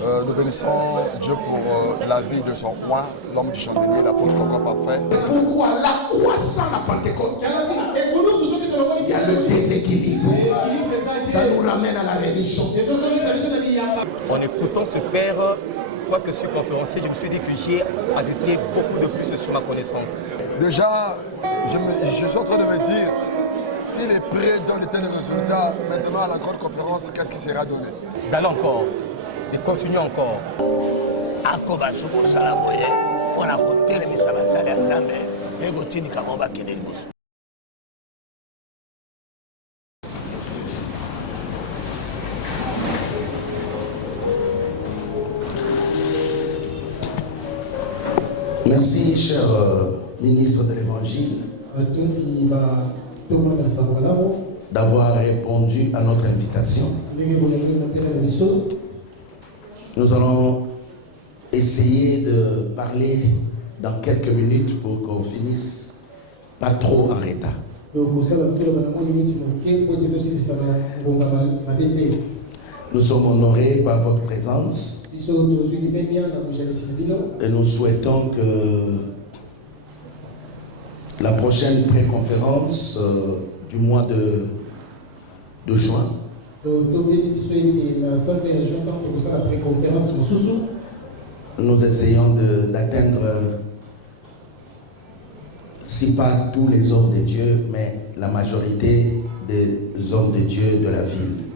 Nous bénissons Dieu pour la vie de son roi, l'homme du chandelier, l'apôtre Coco Parfait. Pourquoi la croissance à Pentecôte? Il y a le déséquilibre. Ça nous ramène à la religion. En écoutant ce père, quoique je suis conférencier, je me suis dit que j'ai ajouté beaucoup de plus sur ma connaissance. Déjà, je suis en train de me dire, s'il est prêt dans de tels résultats, maintenant à la grande conférence, qu'est-ce qui sera donné? D'aller encore, de continuer encore. Merci, cher ministre de l'Évangile, d'avoir répondu à notre invitation. Nous allons essayer de parler dans quelques minutes pour qu'on finisse pas trop en retard. Nous sommes honorés par votre présence et nous souhaitons que la prochaine préconférence du mois de juin nous essayons d'atteindre, si pas tous les hommes de Dieu, mais la majorité des hommes de Dieu de la ville.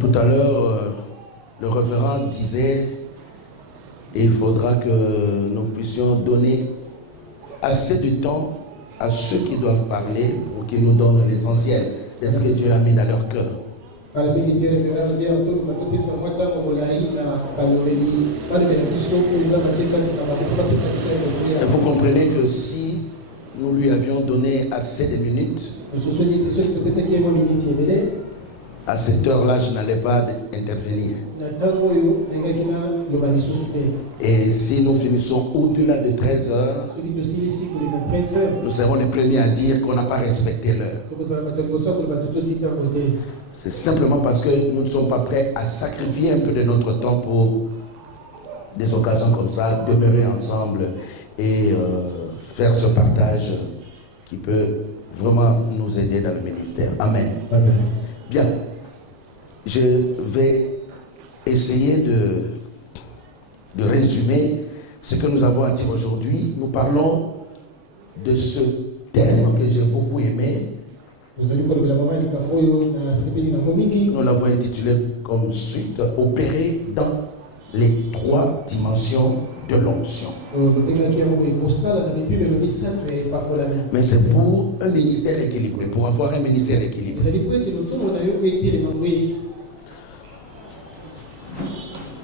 Tout à l'heure, le révérend disait il faudra que nous puissions donner assez de temps à ceux qui doivent parler pour qu'ils nous donnent l'essentiel de ce que Dieu a mis dans leur cœur. Et vous comprenez que si nous lui avions donné assez de minutes, à cette heure-là, je n'allais pas intervenir. Et si nous finissons au-delà de 13 heures, nous serons les premiers à dire qu'on n'a pas respecté l'heure. C'est simplement parce que nous ne sommes pas prêts à sacrifier un peu de notre temps pour des occasions comme ça, demeurer ensemble et faire ce partage qui peut vraiment nous aider dans le ministère. Amen. Amen. Bien. Je vais essayer de résumer ce que nous avons à dire aujourd'hui. Nous parlons de ce thème que j'ai beaucoup aimé. Nous l'avons intitulé comme suite, opérer dans les 3 dimensions de l'onction. Mais c'est pour un ministère équilibré, pour avoir un ministère équilibré.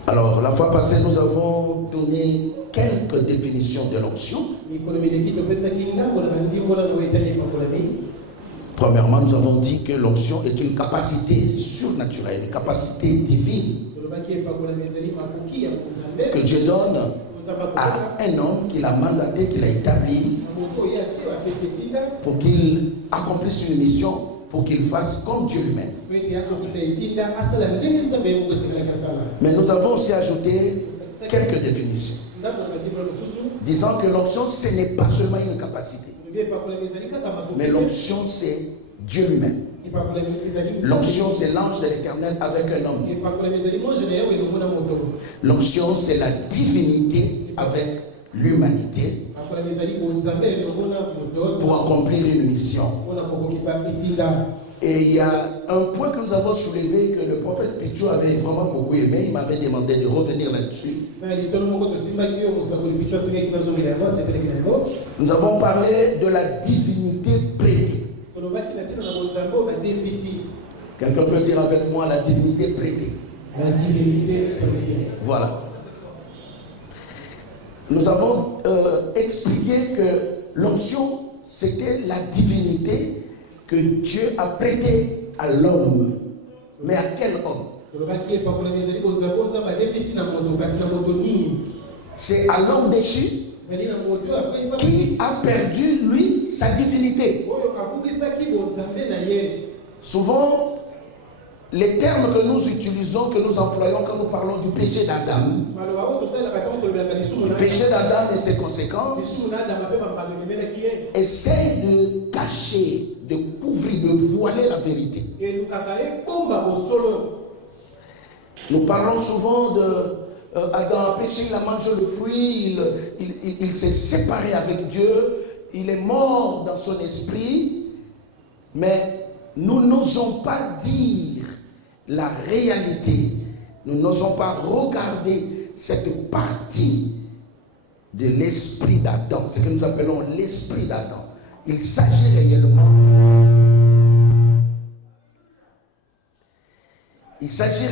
Alors, la fois passée, nous avons donné quelques définitions de l'onction. Premièrement, nous avons dit que l'onction est une capacité surnaturelle, une capacité divine que Dieu donne à un homme qu'il a mandaté, qu'il a établi pour qu'il accomplisse une mission, pour qu'il fasse comme Dieu lui-même. Mais nous avons aussi ajouté quelques définitions, disant que l'onction, ce n'est pas seulement une capacité, mais l'onction, c'est Dieu lui-même. L'onction, c'est l'ange de l'Éternel avec un homme. L'onction, c'est la divinité avec l'humanité pour accomplir une mission. Et il y a un point que nous avons soulevé que le prophète Pichou avait vraiment beaucoup aimé. Il m'avait demandé de revenir là-dessus. Nous avons parlé de la divinité prêtée. Quelqu'un peut dire avec moi la divinité prêtée. La divinité prêtée. Voilà. Nous avons expliqué que l'onction, c'était la divinité que Dieu a prêtée à l'homme. Mais à quel homme? C'est à l'homme déchu qui a perdu, lui, sa divinité. Souvent, les termes que nous utilisons, que nous employons quand nous parlons du péché d'Adam, le péché d'Adam et ses conséquences, essayent de cacher, de couvrir, de voiler la vérité. Nous parlons souvent de Adam a péché, il a mangé le fruit, il s'est séparé avec Dieu, il est mort dans son esprit, mais nous n'osons pas dire la réalité. Nous n'osons pas regarder cette partie de l'esprit d'Adam, ce que nous appelons l'esprit d'Adam. Il s'agit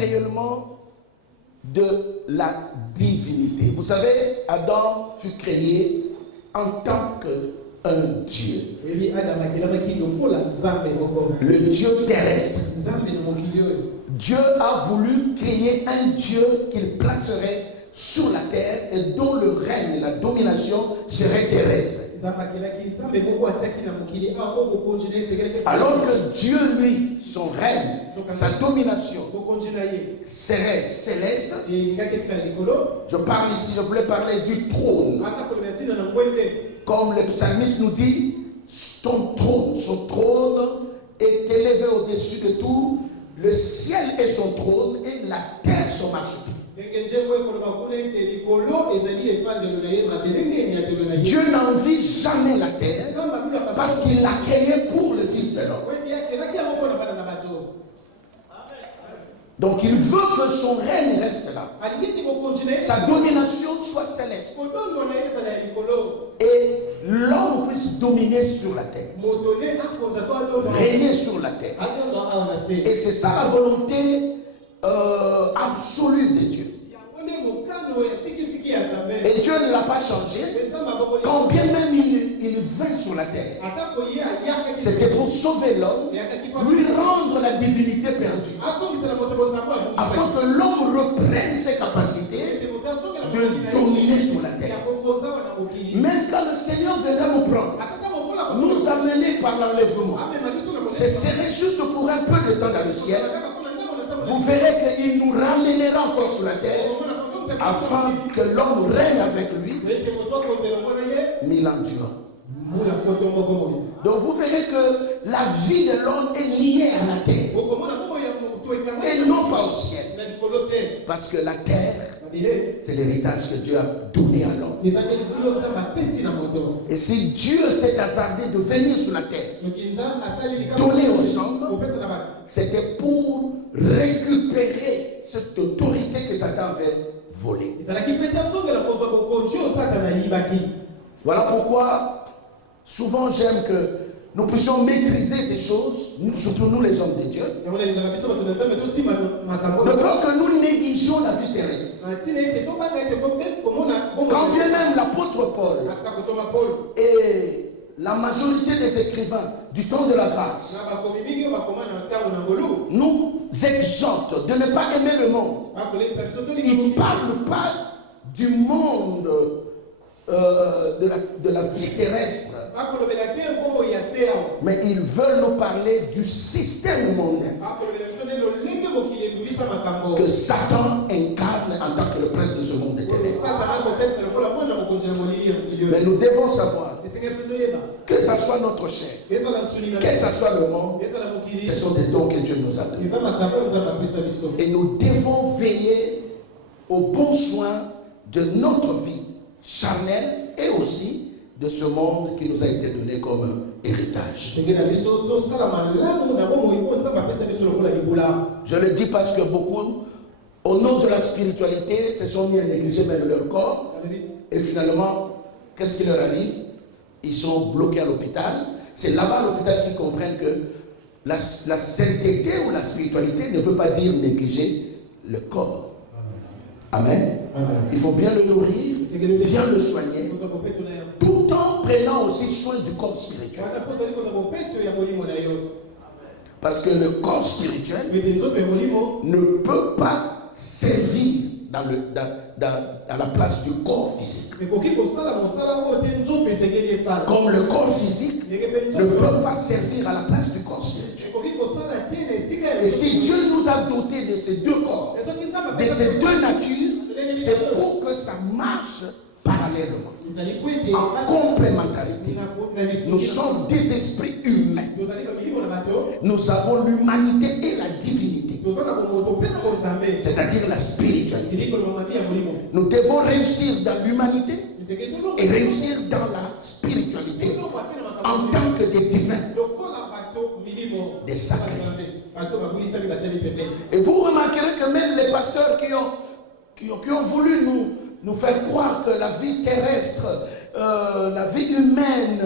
réellement de la divinité. Vous savez, Adam fut créé en tant qu'un Dieu. Le Dieu terrestre. Dieu a voulu créer un Dieu qu'il placerait sur la terre et dont le règne et la domination seraient terrestres. Alors que Dieu, lui, son règne, sa domination serait céleste. Je parle ici, je voulais parler du trône. Comme le psalmiste nous dit, son trône est élevé au-dessus de tout. Le ciel est son trône et la terre son marchepied. Dieu n'envie jamais la terre parce qu'il l'a créée pour le Fils de l'homme. Donc il veut que son règne reste là. Sa domination soit céleste. Et l'homme puisse dominer sur la terre. Régner sur la terre. Et c'est ça la volonté absolue de Dieu. Et Dieu ne l'a pas changé. Quand bien même il vint sur la terre, c'était pour sauver l'homme, lui rendre la divinité perdue, afin que l'homme reprenne ses capacités de dominer sur la terre. Même quand le Seigneur viendra nous prendre, nous amener par l'enlèvement, ce serait juste pour un peu de temps dans le ciel. Vous verrez qu'il nous ramènera encore sur la terre afin que l'homme règne avec lui 1000 ans durant. Donc vous verrez que la vie de l'homme est liée à la terre et non pas au ciel. Parce que la terre, c'est l'héritage que Dieu a donné à l'homme. Et si Dieu s'est hasardé de venir sur la terre, donner aux hommes, c'était pour récupérer cette autorité que Satan avait volée. Voilà pourquoi souvent j'aime que nous puissions maîtriser ces choses, surtout nous les hommes de Dieu, de peur que nous négligeons la vie terrestre. Quand bien même l'apôtre Paul et la majorité des écrivains du temps de la grâce nous exhortent de ne pas aimer le monde. Ils ne parlent pas du monde de la vie terrestre, mais ils veulent nous parler du système mondain que Satan incarne en tant que le prince de ce monde éternel. Mais nous devons savoir que ce soit notre chair, que ce soit le monde, ce sont des dons que Dieu nous a donnés. Et nous devons veiller au bon soin de notre vie charnelle et aussi de ce monde qui nous a été donné comme héritage. Je le dis parce que beaucoup, au nom de la spiritualité, se sont mis à négliger même leur corps. Et finalement, qu'est-ce qui leur arrive? Ils sont bloqués à l'hôpital. C'est là-bas à l'hôpital qu'ils comprennent que la sainteté ou la spiritualité ne veut pas dire négliger le corps. Amen. Il faut bien le nourrir, bien le soigner, tout en prenant aussi soin du corps spirituel. Parce que le corps spirituel ne peut pas servir à la place du corps physique. Comme le corps physique ne peut pas servir à la place du corps spirituel. Et si Dieu nous a dotés de ces deux corps, de ces deux natures, c'est pour que ça marche parallèlement, en complémentarité. Nous sommes des esprits humains. Nous avons l'humanité et la divinité, c'est-à-dire la spiritualité. Nous devons réussir dans l'humanité et réussir dans la spiritualité en tant que des divins, des sacrés. Et vous remarquerez que même les pasteurs qui ont voulu nous faire croire que la vie terrestre, la vie humaine,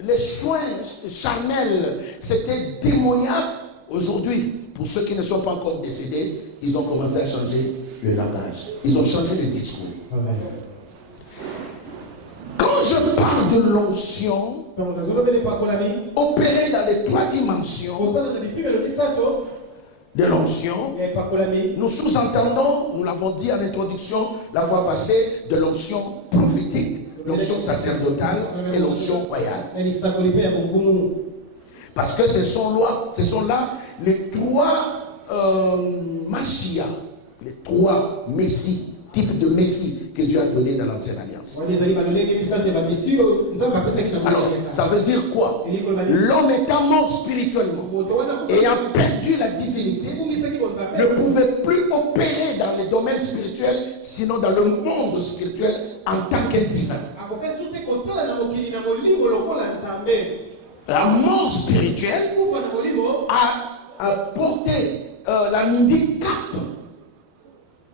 les soins charnels, c'était démoniaque. Aujourd'hui, pour ceux qui ne sont pas encore décédés, ils ont commencé à changer le langage. Ils ont changé le discours. Quand je parle de l'onction, opérée dans les trois dimensions de l'onction, nous sous-entendons, nous l'avons dit à l'introduction la fois passée, de l'onction prophétique, l'onction sacerdotale et l'onction royale. Parce que ce sont là les trois Mashiach, les trois Messies, types de Messie que Dieu a donné dans l'Ancienne Alliance. Alors, ça veut dire quoi? L'homme étant mort spirituellement, ayant perdu la divinité, ne pouvait plus opérer dans les domaines spirituels, sinon dans le monde spirituel en tant que divin. La mort spirituelle a porté l'handicap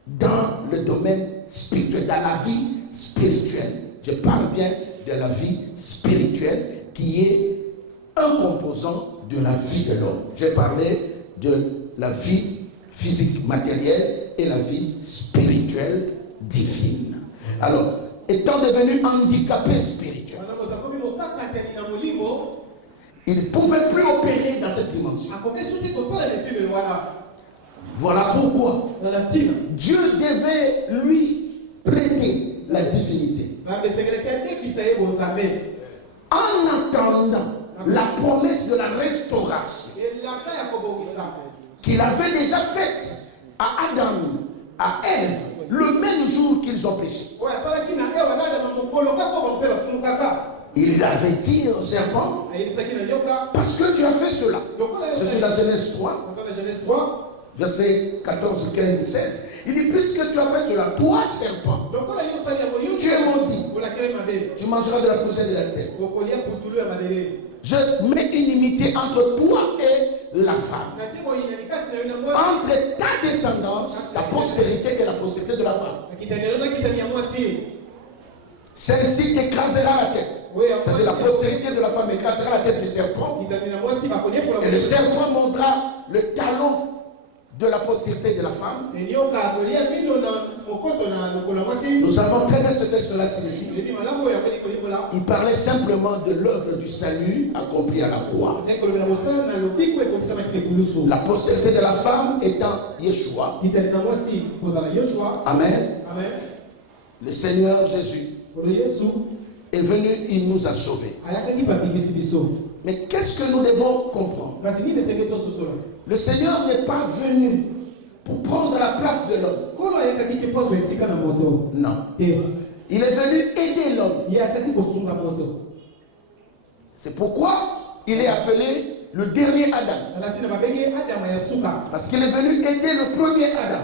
dans le domaine spirituel, dans la vie spirituelle. Je parle bien de la vie spirituelle qui est un composant de la vie de l'homme. J'ai parlé de la vie physique matérielle et la vie spirituelle divine. Alors, étant devenu handicapé spirituel, il ne pouvait plus opérer dans cette dimension. Voilà pourquoi Dieu devait lui prêter la divinité. En attendant la promesse de la restauration qu'il avait déjà faite à Adam, à Ève, le même jour qu'ils ont péché. Il avait dit au serpent, parce que tu as fait cela. Je suis dans Genèse 3. Versets 14, 15 et 16. Il dit, puisque tu as fait cela, toi, serpent, tu es maudit. Tu mangeras de la poussière de la terre. Je mets une inimitié entre toi et la femme. Entre ta descendance, la postérité et la postérité de la femme. Celle-ci t'écrasera la tête. C'est-à-dire la postérité de la femme écrasera la tête du serpent. Et le serpent montrera le talon de la postérité de la femme. Nous savons très bien ce que cela signifie. Il parlait simplement de l'œuvre du salut accomplie à la croix. La postérité de la femme étant Yeshua. Amen. Le Seigneur Jésus est venu, il nous a sauvés. Mais qu'est-ce que nous devons comprendre? Le Seigneur n'est pas venu pour prendre la place de l'homme. Non. Il est venu aider l'homme. C'est pourquoi il est appelé le dernier Adam. Parce qu'il est venu aider le premier Adam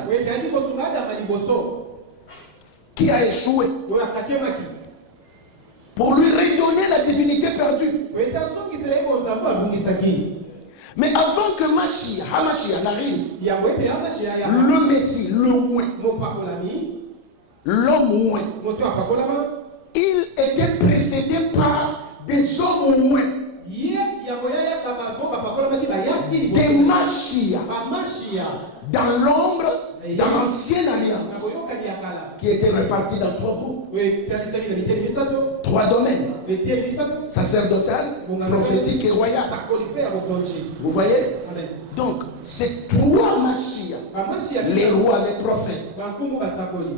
qui a échoué, pour lui redonner la divinité perdue. Mais avant que Hamashiach n'arrive, le Messie, l'homme moins, il était précédé par des hommes moins, des Mashiach, dans l'ombre, dans l'ancienne alliance, qui était répartie dans trois groupes, trois domaines: sacerdotal, prophétique et royal. Vous voyez? Donc, ces trois Mashiach, les rois, les prophètes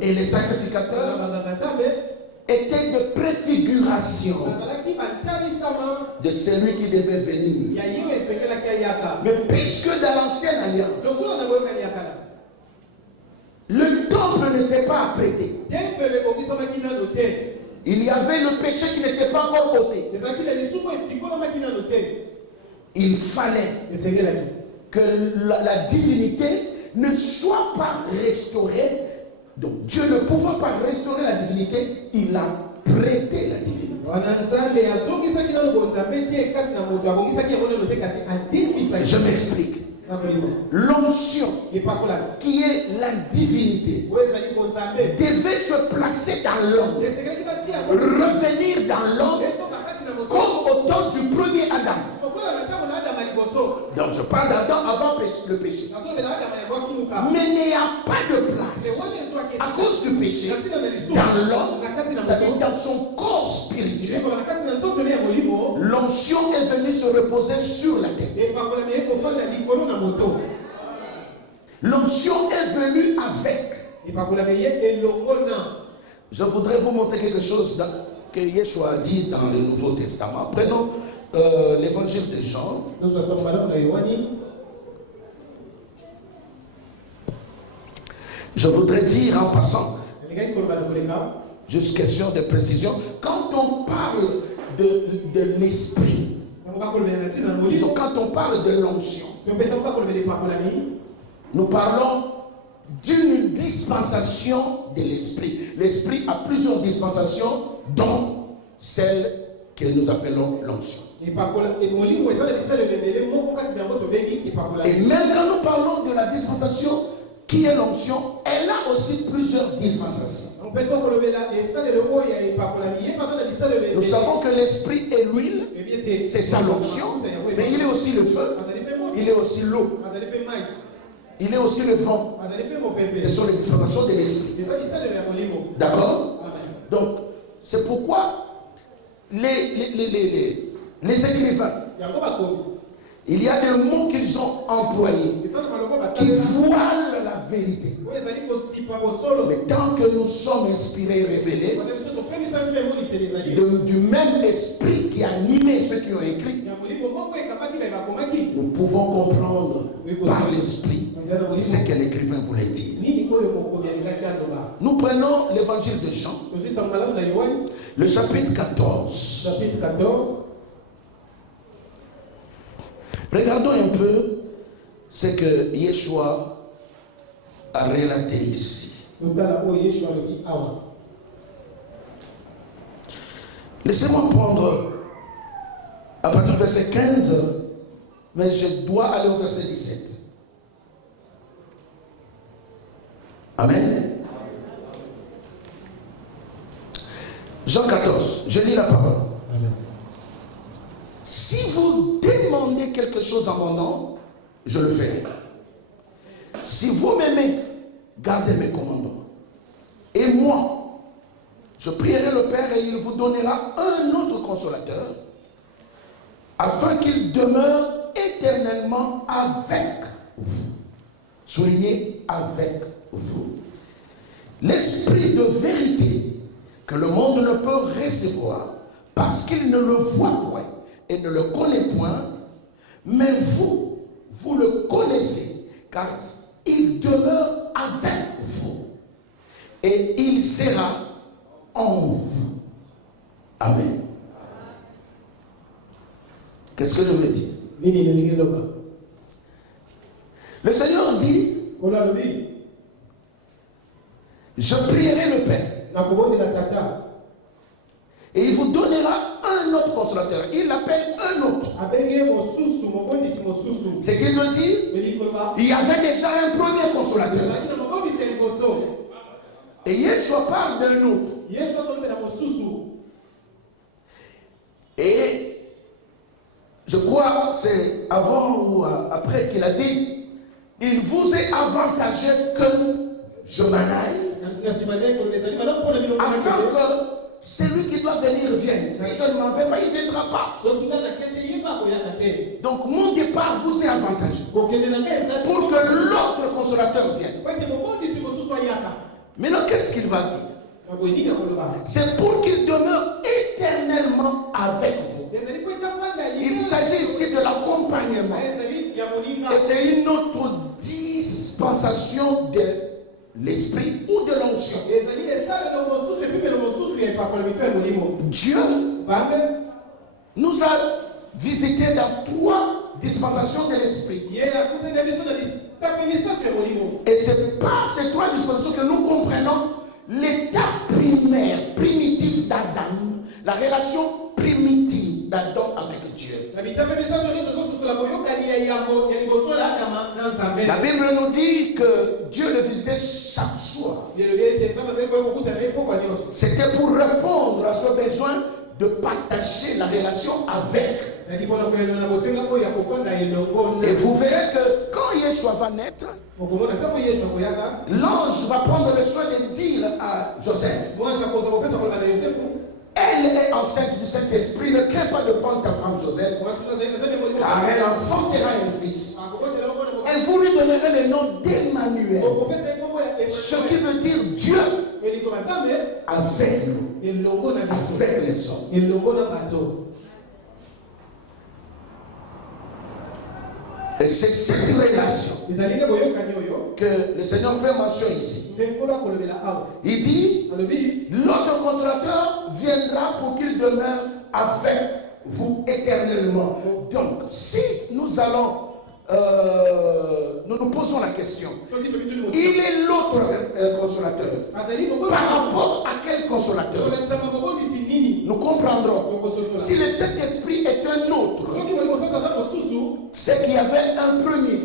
et les sacrificateurs, étaient de préfiguration de celui qui devait venir. Mais puisque dans l'ancienne alliance, le temple n'était pas apprêté. Il y avait le péché qui n'était pas encore ôté. Il fallait que la divinité ne soit pas restaurée. Donc Dieu ne pouvant pas restaurer la divinité, il a prêté la divinité. Je m'explique. L'onction qui est la divinité devait se placer dans l'homme, revenir dans l'homme comme au temps du premier Adam. Donc je parle d'Adam avant le péché. Mais il n'y a pas de place à cause du péché dans l'homme, c'est-à-dire dans son corps spirituel. L'onction est venue se reposer sur la tête. L'onction est venue avec. Je voudrais vous montrer quelque chose que Yeshua a dit dans le Nouveau Testament. Prenons l'évangile de Jean. Je voudrais dire en passant, juste question de précision, quand on parle de l'esprit, quand on parle de l'onction, nous parlons d'une dispensation de l'esprit. L'esprit a plusieurs dispensations, dont celle que nous appelons l'onction. Et même quand nous parlons de la dispensation qui est l'onction, elle a aussi plusieurs dispensations. Nous savons que l'esprit est l'huile, c'est ça l'onction, mais il est aussi le feu, il est aussi l'eau, il est aussi le vent. Ce sont les dispensations de l'esprit. D'accord? Donc, c'est pourquoi les écrivains, il y a des mots qu'ils ont employés qui voilent la vérité. Mais tant que nous sommes inspirés et révélés du même esprit qui a animé ceux qui ont écrit, nous pouvons comprendre par l'esprit ce que l'écrivain voulait dire. Nous prenons l'évangile de Jean, le chapitre 14. Regardons un peu ce que Yeshua a relaté ici. Laissez-moi prendre à partir du verset 15, mais je dois aller au verset 17. Amen. Jean 14, je lis la parole. Amen. Si vous demandez quelque chose en mon nom, je le ferai. Si vous m'aimez, gardez mes commandements. Et moi, je prierai le Père et il vous donnera un autre consolateur, afin qu'il demeure éternellement avec vous. Soulignez avec vous. L'esprit de vérité que le monde ne peut recevoir parce qu'il ne le voit point et ne le connaît point, mais vous le connaissez, car il demeure avec vous et il sera en vous. Amen. Qu'est-ce que je veux dire? Le Seigneur dit, je prierai le Père et il vous donnera un autre consolateur. Il l'appelle un autre. Ce qu'il veut dire, il y avait déjà un premier consolateur. Et Yeshua parle d'un autre. Et je crois que c'est avant ou après qu'il a dit, il vous est avantageux que je m'en aille, afin que celui qui doit venir vienne. Si je ne m'en vais pas, il ne viendra pas. Donc mon départ vous est avantageux pour que l'autre consolateur vienne. Maintenant, qu'est-ce qu'il va dire? C'est pour qu'il demeure éternellement avec vous. Il s'agit ici de l'accompagnement. Et c'est une autre dispensation de l'esprit ou de l'onction. Dieu nous a visité dans 3 dispensations de l'esprit. Et c'est par ces 3 dispensations que nous comprenons l'état primaire, primitif d'Adam, la relation primitive d'Adam avec Dieu. La Bible nous dit que Dieu le visitait chaque soir. C'était pour répondre à ce besoin de partager la relation avec. Et vous verrez que quand Yeshua va naître, l'ange va prendre le soin de dire à Joseph, elle est enceinte du Saint-Esprit, ne crains pas de prendre ta femme Joseph, car elle enfantera un fils. Et vous lui donnerez le nom d'Emmanuel, ce qui veut dire Dieu avec nous, avec les hommes. Et c'est cette relation que le Seigneur fait mention ici. Il dit, l'autre consolateur viendra pour qu'il demeure avec vous éternellement. Donc, si nous allons, nous nous posons la question, il est l'autre consolateur. Par rapport à quel consolateur? Nous comprendrons. Si le Saint-Esprit est un autre, c'est qu'il y avait un premier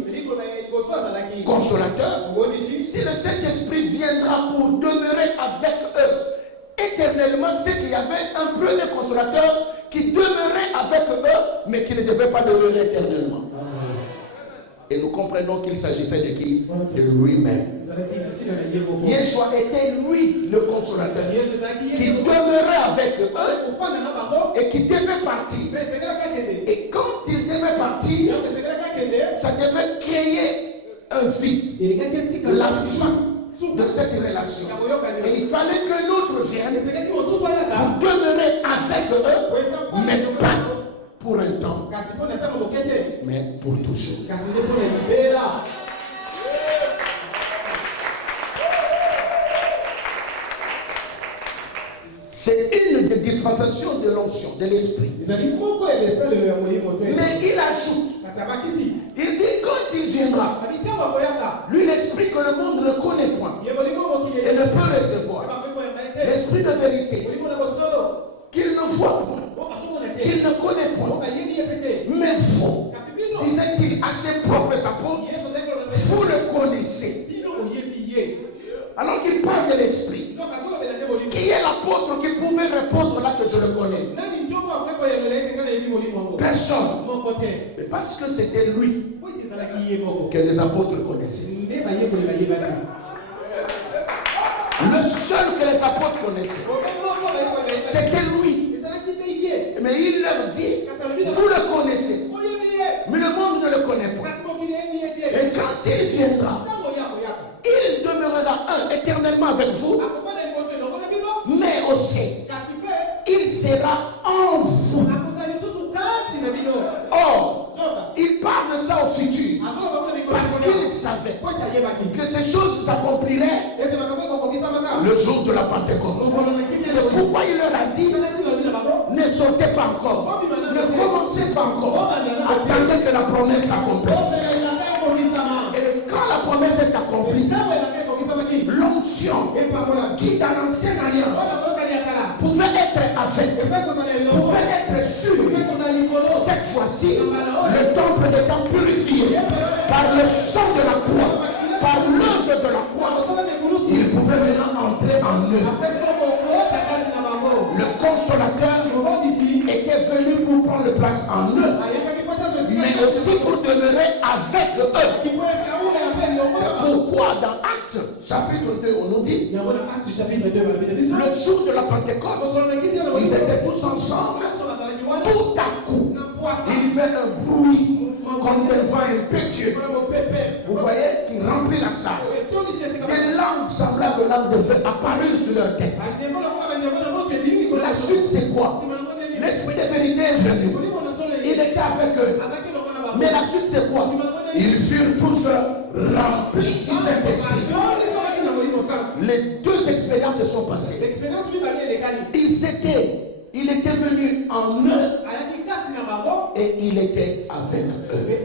consolateur. Si le Saint-Esprit viendra pour demeurer avec eux éternellement, c'est qu'il y avait un premier consolateur qui demeurait avec eux, mais qui ne devait pas demeurer éternellement. Et nous comprenons qu'il s'agissait de qui? De lui-même. Yeshua était lui le consolateur qui demeurait avec eux et qui devait partir. Et quand il devait partir, ça devait créer un vide, la fin de cette relation. Et il fallait qu'un autre vienne pour demeurer avec eux, mais pas pour un temps, mais pour toujours. C'est une des dispensations de l'onction, de l'esprit. Mais il ajoute, il dit quand il viendra, lui l'esprit que le monde ne connaît point et ne peut recevoir, l'esprit de vérité, qu'il ne voit point, qu'il ne connaît point, mais vous, disait-il à ses propres apôtres, vous le connaissez. Alors qu'il parle de l'esprit, qui est l'apôtre qui pouvait répondre là que je le connais? Personne. Mais parce que c'était lui que les apôtres connaissaient. Le seul que les apôtres connaissaient, c'était lui. Mais il leur dit, vous le connaissez, mais le monde ne le connaît pas. Et quand il viendra, il demeurera éternellement avec vous, mais aussi il sera en vous. Or, il parle de ça au futur parce qu'il savait que ces choses s'accompliraient le jour de la Pentecôte. C'est pourquoi il leur a dit, ne sortez pas encore, ne commencez pas encore, attendez que la promesse s'accomplisse. Et quand la promesse est accomplie, l'onction qui dans l'ancienne alliance pouvait être avec, pouvait être sûr. Cette fois-ci, le temple étant purifié par le sang de la croix, par l'œuvre de la croix, il pouvait maintenant entrer en eux. Le consolateur était venu pour prendre place en eux, mais aussi pour demeurer avec eux. C'est pourquoi dans Actes chapitre 2, on nous dit, le jour de la Pentecôte, ils étaient tous ensemble. Tout à coup, il y avait un bruit comme un vent impétueux. Vous voyez, qui remplit la salle. Des langues semblables aux langues de feu apparurent sur leur tête. La suite, c'est quoi? L'esprit de vérité est venu. Il était avec eux. Mais la suite, c'est quoi? Ils furent tous remplis du Saint-Esprit. Les deux expériences se sont passées. Il était venu en eux et il était avec eux.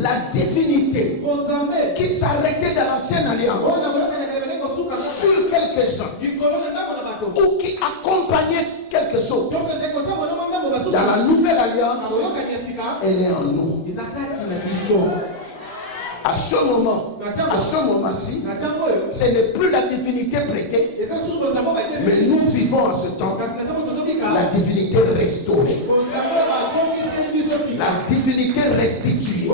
La divinité qui s'arrêtait dans l'ancienne alliance sur quelques-uns ou qui accompagnait quelques autres dans la nouvelle alliance, elle est en nous. À ce moment-ci, ce n'est plus la divinité prêtée, mais nous vivons en ce temps la divinité restaurée, la divinité restituée,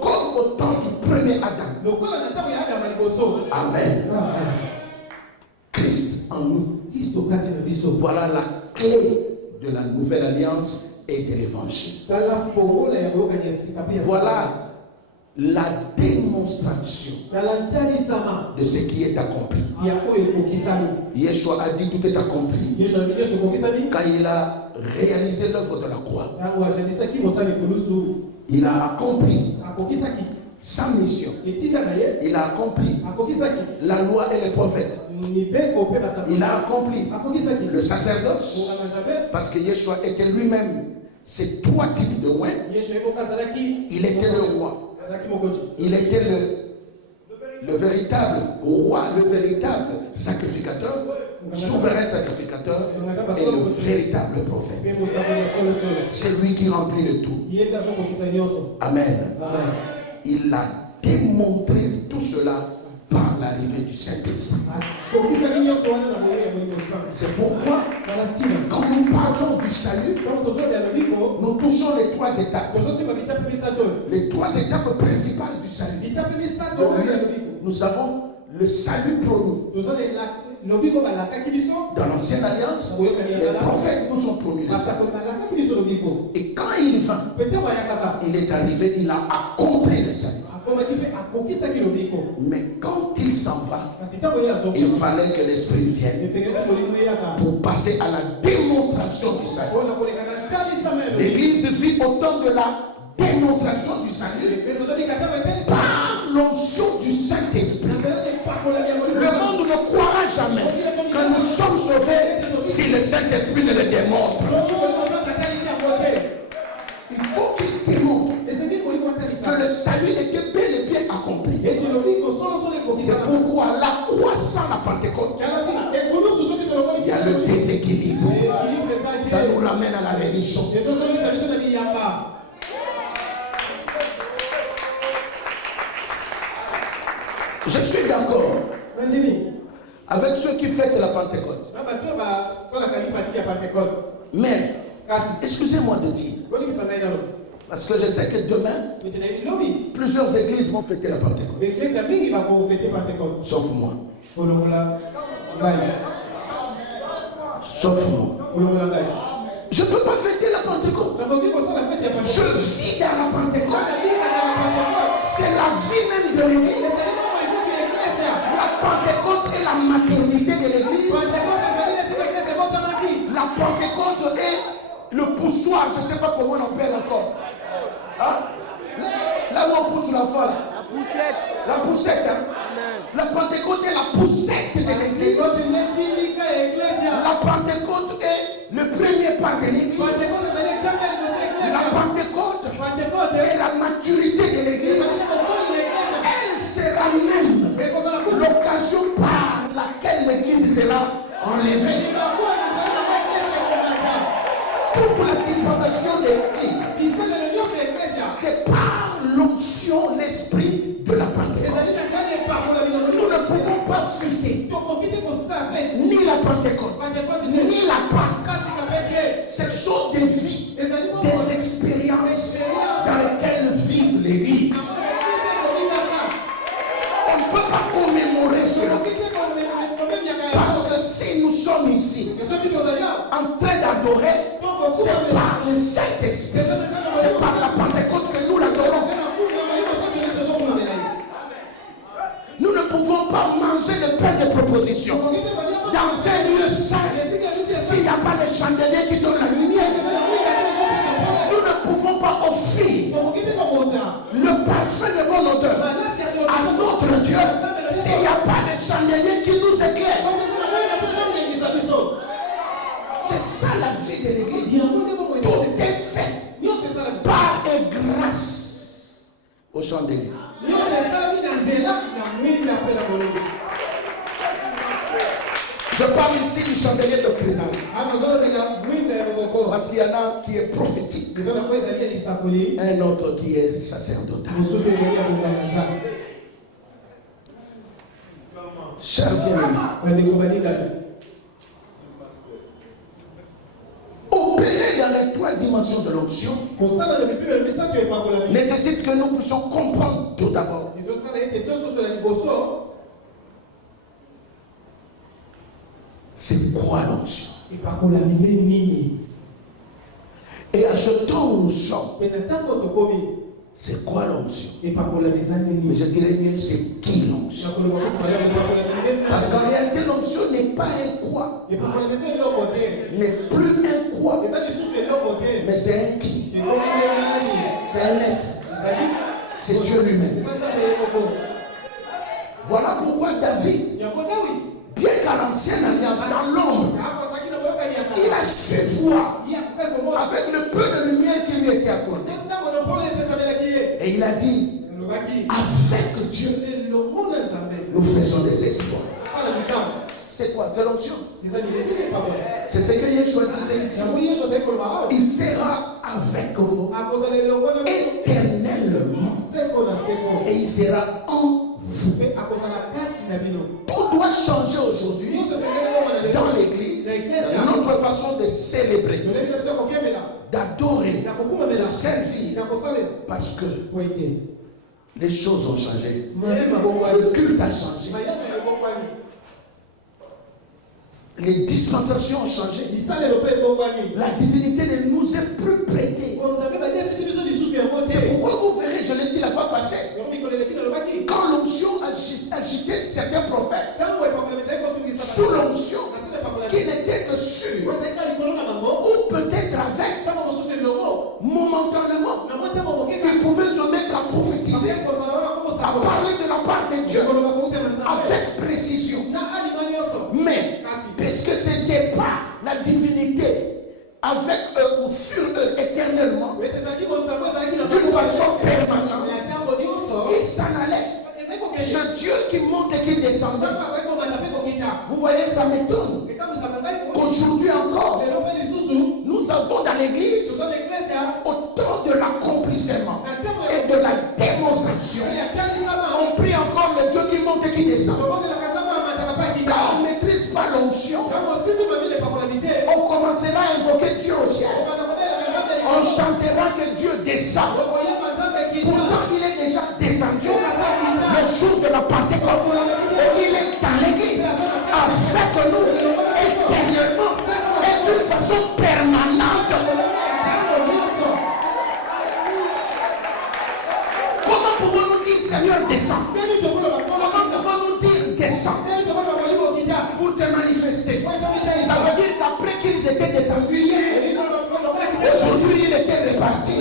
comme au temps du premier Adam. Amen. Christ en nous. Voilà la clé de la nouvelle alliance et de l'évangile. Voilà la démonstration de ce qui est accompli. Yeshua a dit tout est accompli quand il a réalisé l'œuvre de la croix. Il a accompli sa mission. Il a accompli la loi et les prophètes. Il a accompli le sacerdoce parce que Yeshua était lui-même ces trois types de rois. Il était le roi. Il était le véritable roi, le véritable sacrificateur, souverain sacrificateur et le véritable prophète. C'est lui qui remplit le tout. Amen. Il a démontré tout cela par l'arrivée du Saint-Esprit. C'est pourquoi, quand nous parlons du salut, nous touchons les trois étapes. Les trois étapes principales du salut. Nous avons le salut promis. Dans l'ancienne alliance, les prophètes nous ont promis le salut. Et quand il vint, il est arrivé, il a accompli le salut. Mais quand il s'en va, il fallait que l'Esprit vienne pour passer à la démonstration du salut. L'Église vit au temps de la démonstration du salut par l'onction du Saint-Esprit. Le monde ne croira jamais que nous sommes sauvés si le Saint-Esprit ne le démontre. Il faut qu'il démontre que le salut était bel et bien accompli. C'est pourquoi la croix sans la Pentecôte, il y a le déséquilibre. Ça nous ramène à la religion. Je suis d'accord avec ceux qui fêtent la Pentecôte. Mais, excusez-moi de dire, parce que je sais que demain, plusieurs églises vont fêter la Pentecôte. Sauf moi. Sauf moi. Je ne peux pas fêter la Pentecôte. Je vis dans la Pentecôte. C'est la vie même de l'église. La Pentecôte est la maternité de l'église. La Pentecôte est le poussoir, je ne sais pas comment on l'appelle encore. Hein? Là où on pousse l'enfant. La poussette. Hein? La Pentecôte est la poussette de l'église. La Pentecôte est le premier pas de l'église. La Pentecôte est la maturité de l'église. Elle sera même l'occasion par laquelle l'église sera enlevée. Toute la dispensation de l'église, c'est par l'onction, l'esprit de la Pentecôte. Nous ne pouvons pas fuiter ni la Pentecôte, ni la Pâque. Ce sont des vies, des expériences dans lesquelles vive l'église. On ne peut pas commémorer cela. Parce que si nous sommes ici en train d'adorer, c'est par le Saint-Esprit, c'est par la Pentecôte que nous l'adorons. Nous ne pouvons pas manger le pain de proposition dans un lieu saint s'il n'y a pas de chandelier qui donne la lumière. Nous ne pouvons pas offrir Dieu, s'il n'y a pas de chandelier qui nous éclaire. C'est ça la vie de l'église. Tout est fait par et grâce au chandelier. Je parle ici du chandelier doctrinal. Parce qu'il y en a qui est prophétique, un autre qui est sacerdotal. Cher bien-aimé, opérer dans les trois dimensions de l'onction nécessite que nous puissions comprendre tout d'abord c'est quoi l'onction. Et à ce temps où nous sommes, c'est quoi l'onction? Mais je dirais mieux, c'est qui l'onction? Parce qu'en réalité, l'onction n'est pas un quoi. N'est plus un quoi. Mais c'est un qui. C'est un être. C'est Dieu lui-même. Voilà pourquoi David, bien qu'à l'ancienne alliance, dans l'ombre, il a su voir avec le peu de lumière qui lui était accordé. Et il a dit, avec Dieu, nous faisons des exploits. C'est quoi? C'est l'onction. C'est ce que Yeshua disait ici. Il sera avec vous éternellement. Et il sera en vous. Tout doit changer aujourd'hui dans l'église. Notre façon de célébrer, d'adorer, de servir. Parce que les choses ont changé. Le culte a changé. Les dispensations ont changé. La divinité ne nous est plus prêtée. C'est pourquoi vous verrez, je l'ai dit la fois passée, quand l'onction agitait certains prophètes, sous l'onction, qui n'était que sûr, ou peut-être avec, momentanément, ils pouvaient se mettre à prophétiser, à parler de la part de Dieu, avec précision. Mais, puisque ce n'était pas la divinité avec eux ou sur eux éternellement, d'une façon permanente, il s'en allait. Ce Dieu qui monte et qui descend. Vous voyez, ça m'étonne. Qu'aujourd'hui encore, nous avons dans l'église autant de l'accomplissement et de la démonstration. On prie encore le Dieu qui monte et qui descend. Quand on ne maîtrise pas l'onction, on commencera à invoquer Dieu au ciel. On chantera que Dieu descend. Pourtant, il est déjà descendu le jour de la Pentecôte. Et il est dans l'église avec nous éternellement et d'une façon permanente. Comment pouvons-nous dire Seigneur descend? Comment pouvons-nous dire descend? Pour te manifester. Ça veut dire qu'après qu'ils étaient descendus hier, aujourd'hui il était réparti.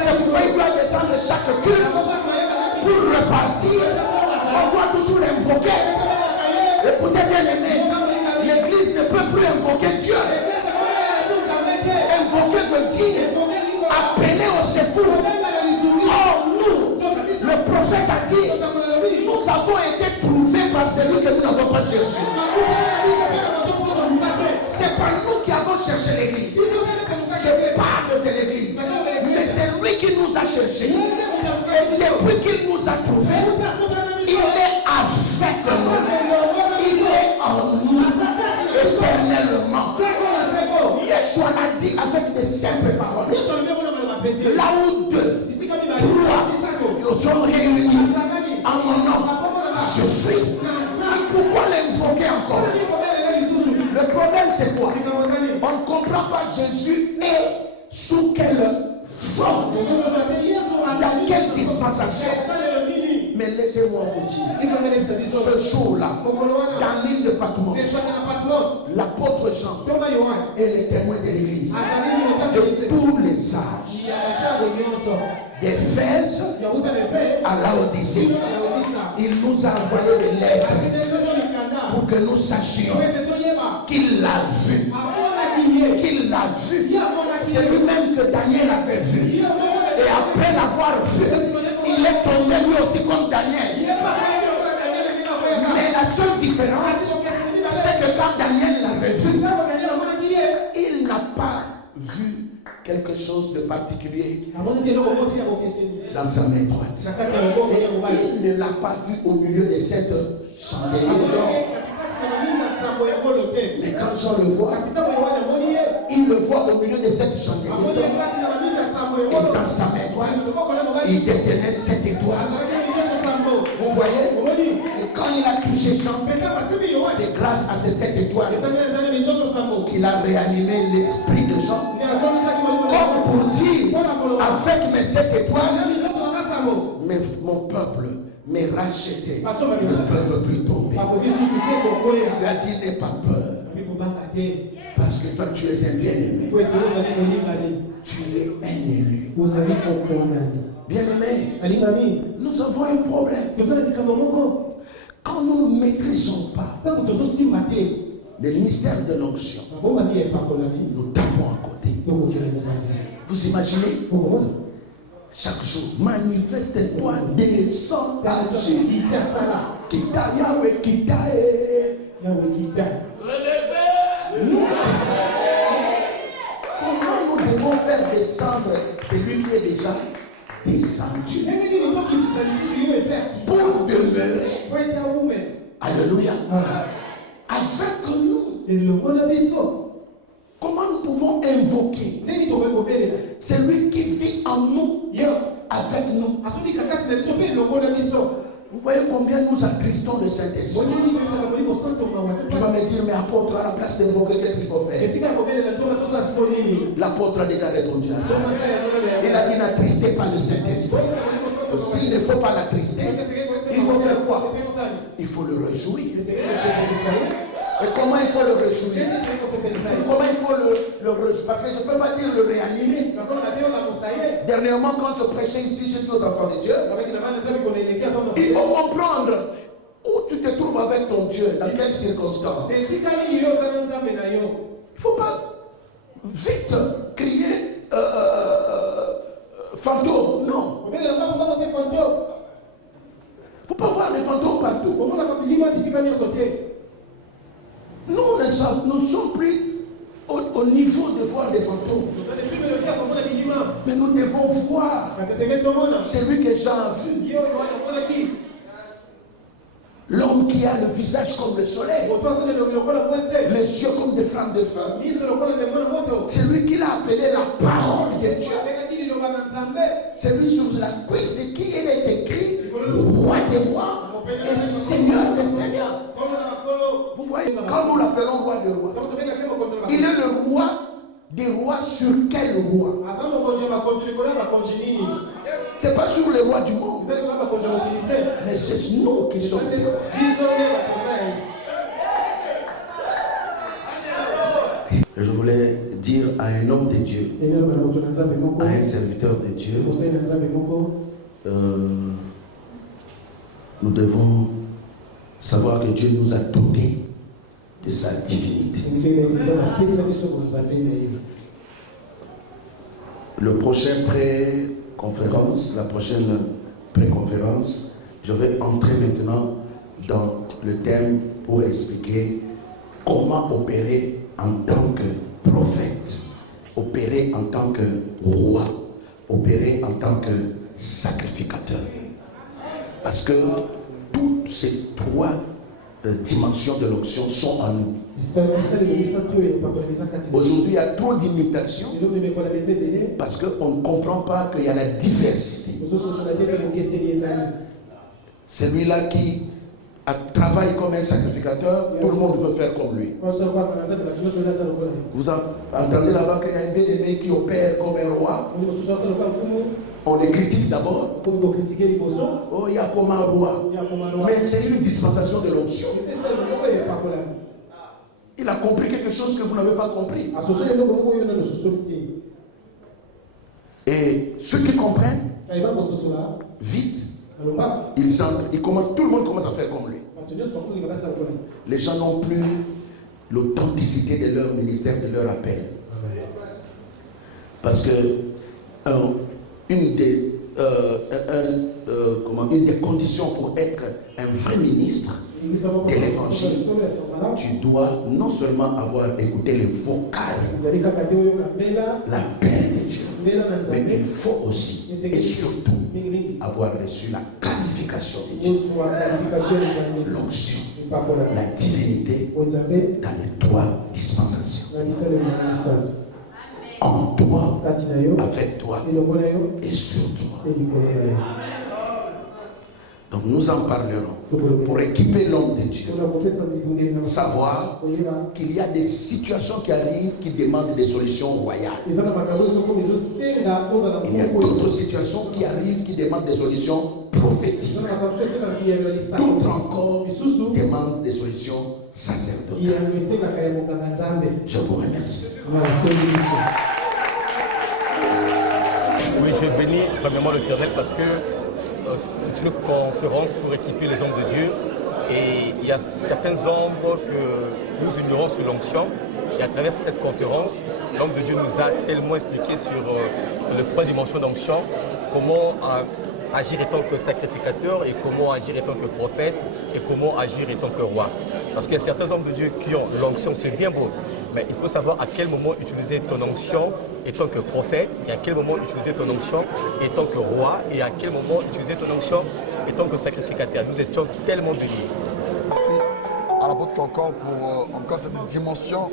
C'est pourquoi il doit descendre chaque culte pour repartir. On doit toujours l'invoquer. Écoutez bien aimé, l'église ne peut plus invoquer Dieu. Invoquer veut dire appeler au secours. Or nous, le prophète a dit, nous avons été trouvés par celui que nous n'avons pas cherché. C'est pas nous qui avons cherché l'église. Je parle de l'église. Mais c'est lui qui nous a cherchés. Et depuis qu'il nous a trouvés, il est avec nous. Il est en nous éternellement. Yeshua l'a dit avec des simples paroles. Là où deux, trois sont réunis en mon nom, je suis. Pourquoi l'invoquer encore? Le problème c'est quoi? On ne comprend pas Jésus et sous quelle forme, dans quelle dispensation. Mais laissez-moi vous dire, ce jour-là, dans l'île de Patmos, l'apôtre Jean est le témoin de l'église de tous les âges, d'Éphèse à Laodicée. Il nous a envoyé des lettres pour que nous sachions qu'il l'a vu. Qu'il l'a vu. C'est lui-même que Daniel avait vu. Et après l'avoir vu, il est tombé lui aussi comme Daniel. Mais la seule différence, c'est que quand Daniel l'avait vu, il n'a pas vu quelque chose de particulier dans sa main droite. Et il ne l'a pas vu au milieu de cette chandelier d'or. Mais quand Jean le voit, il le voit au milieu de cette chandelier d'or. Et dans sa main droite, il détenait 7 étoiles. Vous voyez? Et quand il a touché Jean, c'est grâce à ces 7 étoiles qu'il a réanimé l'esprit de Jean. Comme pour dire, avec mes 7 étoiles, mais mon peuple, mes rachetés, ne peuvent plus tomber. Il a dit, n'aie pas peur. Parce que toi, tu es un bien-aimé. Tu es un élu. Bien-aimé, nous avons un problème. Quand nous ne maîtrisons pas le mystère de l'onction, nous tapons à côté. Vous imaginez? Chaque jour, manifeste-toi, descends, agis. Kita, Yahweh, Kita, comment nous devons faire descendre celui qui est déjà descendu pour demeurer? Alléluia. Avec nous. Comment nous pouvons invoquer celui qui vit en nous et avec nous? Vous voyez combien nous attristons le Saint-Esprit. Tu vas me dire, mais apôtre, à la place d'invoquer, qu'est-ce qu'il faut faire? L'apôtre a déjà répondu à ça. Il a dit, n'attristez pas le Saint-Esprit. S'il ne faut pas l'attrister, il faut faire quoi? Il faut le réjouir. Et comment il faut le réjouir? Comment il faut le réjouir? Parce que je ne peux pas dire le réanimer. Dernièrement, quand je prêchais ici, j'ai dit aux enfants de Dieu, il faut comprendre où tu te trouves avec ton Dieu, dans quelles circonstances. Il ne faut pas vite crier fantôme. Non. Il ne faut pas voir les fantômes partout. Nous ne sommes plus au niveau de voir des fantômes. Mais nous devons voir celui que Jean a vu. L'homme qui a le visage comme le soleil, les yeux comme des flammes de feu. C'est lui qui l'a appelé la parole de Dieu. C'est lui sur la cuisse de qui il est écrit roi des rois et seigneur des seigneurs. Vous voyez, quand nous l'appelons roi des rois, il est le roi des rois sur quel roi? C'est pas sur les rois du monde, mais c'est nous qui sommes ici. Je voulais dire à un homme de Dieu, à un serviteur de Dieu, nous devons savoir que Dieu nous a dotés de sa divinité. Le prochain pré-conférence, la prochaine pré-conférence, je vais entrer maintenant dans le thème pour expliquer comment opérer en tant que prophète, opérer en tant que roi, opérer en tant que sacrificateur. Parce que toutes ces 3 dimensions de l'onction sont en nous. Aujourd'hui, il y a trop d'imitations parce qu'on ne comprend pas qu'il y a la diversité. Celui-là qui travaille comme un sacrificateur, tout le monde veut faire comme lui. Vous entendez là-bas qu'il y a un bien-aimé qui opère comme un roi. On les critique d'abord. Oh, il y a comme un roi. Mais c'est une dispensation de l'onction. Il a compris quelque chose que vous n'avez pas compris. Et ceux qui comprennent, vite, tout le monde commence à faire comme lui. Les gens n'ont plus l'authenticité de leur ministère, de leur appel. Parce que une des conditions pour être un vrai ministre de l'évangile, tu dois non seulement avoir écouté les vocales, l'appel de Dieu, mais il faut aussi et surtout avoir reçu la qualification de Dieu, l'onction, la divinité dans les 3 dispensations. En toi, avec toi et sur toi. Donc nous en parlerons pour équiper l'homme de Dieu. Savoir qu'il y a des situations qui arrivent qui demandent des solutions royales. Il y a d'autres situations qui arrivent qui demandent des solutions prophétiques. D'autres encore demandent des solutions sacerdotales. Je vous remercie. Oui, je bénis premièrement l'Éternel parce que c'est une conférence pour équiper les hommes de Dieu. Et il y a certaines ombres que nous ignorons sur l'onction. Et à travers cette conférence, l'homme de Dieu nous a tellement expliqué sur les 3 dimensions d'onction, comment agir étant que sacrificateur et comment agir étant que prophète et comment agir étant que roi. Parce qu'il y a certains hommes de Dieu qui ont l'onction, c'est bien beau, mais il faut savoir à quel moment utiliser ton onction étant que prophète et à quel moment utiliser ton onction étant que roi et à quel moment utiliser ton onction étant que sacrificateur. Nous étions tellement bénis. Merci à l'apôtre Concorde pour encore cette dimension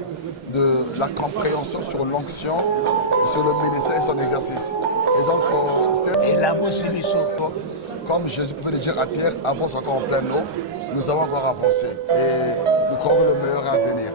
de la compréhension sur l'onction, sur le ministère et son exercice. Et donc, comme Jésus pouvait le dire à Pierre, avance encore en pleine eau, nous avons encore avancé et nous croyons le meilleur à venir.